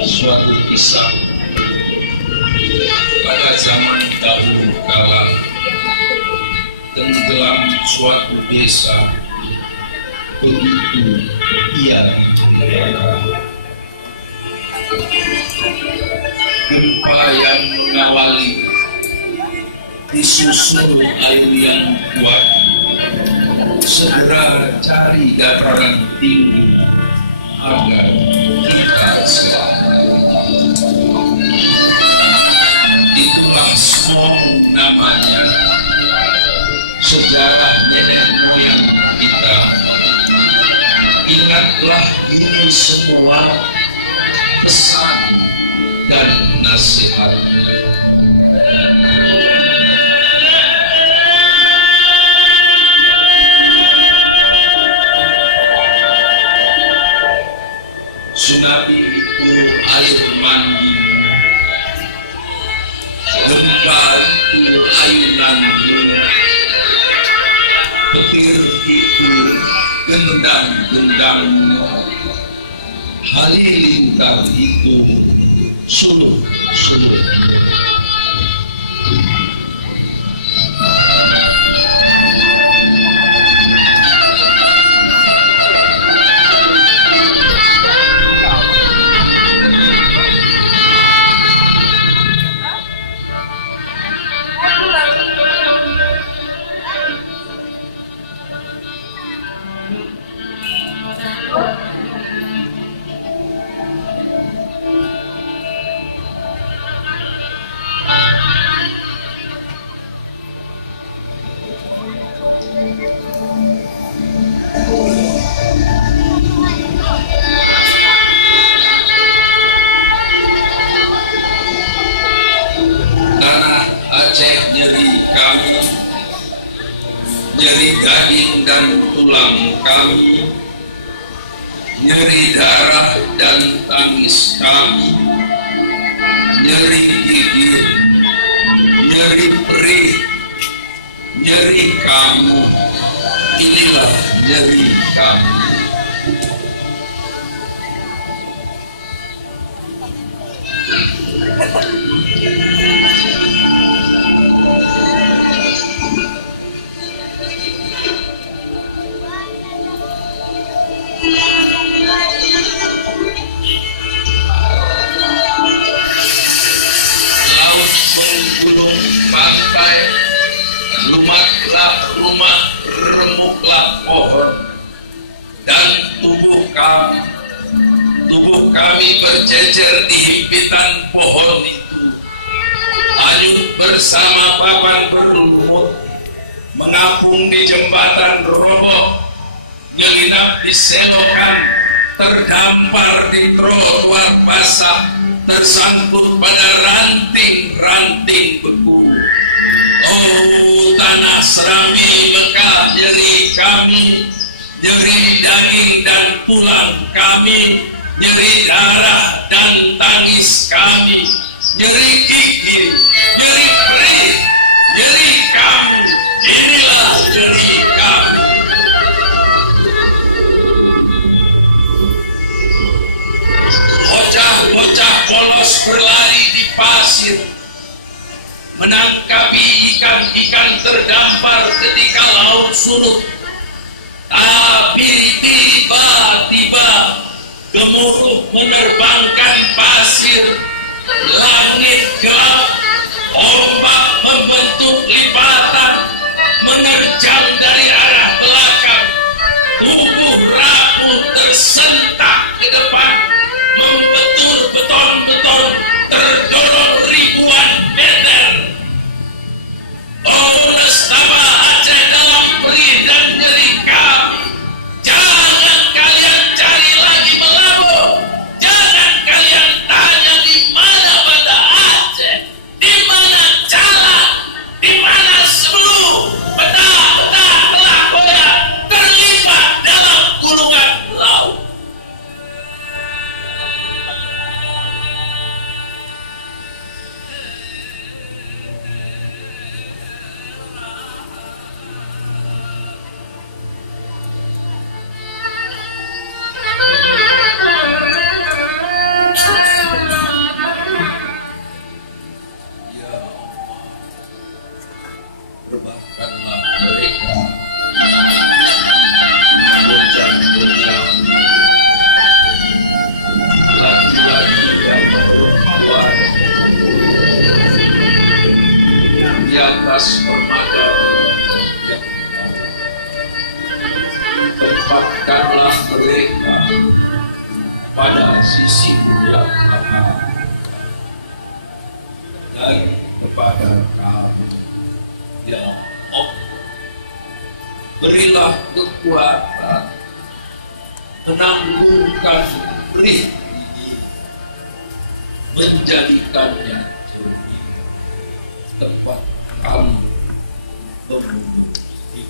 Suatu kisah pada zaman dahulu kala tenggelam suatu desa, begitu ia gempa yang mengawali disusul air yang kuat. Segera cari dataran tinggi agar kita selamat. Itulah Smong namanya, sejarah nenek moyang kita. Ingatlah ini semua pesan dan nasihat. Tsunami itu air mandi, gempa itu ayunan bunga, petir itu gendang-gendang, halilintar itu suluh-suluh. Nyeri daging dan tulang kami, nyeri darah dan tangis kami, nyeri gigi, nyeri perih, nyeri kamu, inilah nyeri kami. Gunung pantai, lumatlah rumah, remuklah pohon, dan tubuh kami berjejer di himpitan pohon itu. Hanyut bersama papan berlumut, mengapung di jembatan roboh, nyelinap di selokan, terdampar di trotoar basah, tersangkut pada ranting-ranting beku. Oh, tanah Serambi Mekah, nyeri kami, nyeri daging dan tulang kami, nyeri darah dan tangis kami, nyeri gigi, nyeri perih, nyeri kami, inilah nyeri kami. berlari di pasir, menangkapi ikan-ikan terdampar ketika laut surut. Tapi tiba-tiba gemuruh menerbangkan pasir, langit gelap, ombak membentuk lipatan, menerjang dari arah belakang, tubuh rapuh tersentak ke depan, membetur beton-beton, terdorong ribuan meter. Oh, Nestapa Aceh dalam perih dan nyeri kami, jangan kalian cari lagi melabuh, jangan kalian tanya di mana Banda Aceh, di mana Cala, di mana Sebelu, peta-peta telah koyak terlibat dalam gulungan laut. Ya Allah, rebahkanlah mereka, goncang-goncang, lagi-lagi yang berpawan di atas permata yang tempatkanlah mereka pada sisi yang aman dan kepada kami, ya Allah, berilah kekuatan menangguhkan perih ini, menjadikannya cermin tempat kami memenuhi